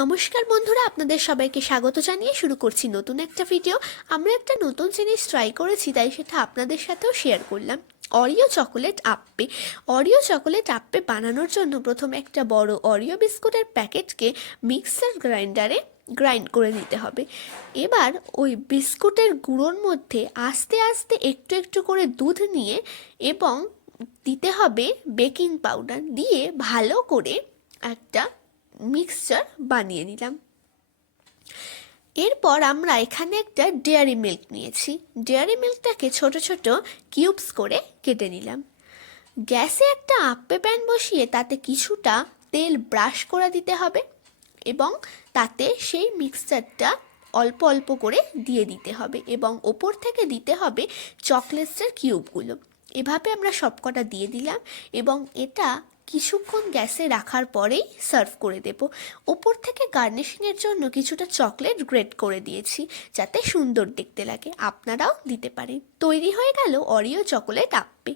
নমস্কার বন্ধুরা, আপনাদের সবাইকে স্বাগত জানিয়ে শুরু করছি নতুন একটা ভিডিও। আমরা একটা নতুন জিনিস ট্রাই করেছি, তাই সেটা আপনাদের সাথেও শেয়ার করলাম। Oreo chocolate appe. Oreo chocolate appe বানানোর জন্য প্রথমে একটা বড় অরিও বিস্কুটের প্যাকেটকে মিক্সার গ্রাইন্ডারে গ্রাইন্ড করে নিতে হবে। এবার ওই বিস্কুটের গুঁড়োর মধ্যে আস্তে আস্তে একটু একটু করে দুধ নিয়ে এবং দিতে হবে বেকিং পাউডার দিয়ে ভালো করে একটা মিক্সচার বানিয়ে নিলাম। এরপর আমরা এখানে একটা ডেয়ারি মিল্ক নিয়েছি। ডেয়ারি মিল্কটাকে ছোট ছোট কিউবস করে কেটে নিলাম। গ্যাসে একটা আপ্পে প্যান বসিয়ে তাতে কিছুটা তেল ব্রাশ করে দিতে হবে এবং তাতে সেই মিক্সচারটা অল্প অল্প করে দিয়ে দিতে হবে এবং ওপর থেকে দিতে হবে চকলেটসের কিউবগুলো। এভাবে আমরা সবকটা দিয়ে দিলাম এবং এটা কিছুক্ষণ গ্যাসে রাখার পরেই সার্ভ করে দেব। ওপর থেকে গার্নিশিংয়ের জন্য কিছুটা চকলেট গ্রেট করে দিয়েছি যাতে সুন্দর দেখতে লাগে। আপনারাও দিতে পারেন। তৈরি হয়ে গেল অরিও চকোলেট আপ্পে।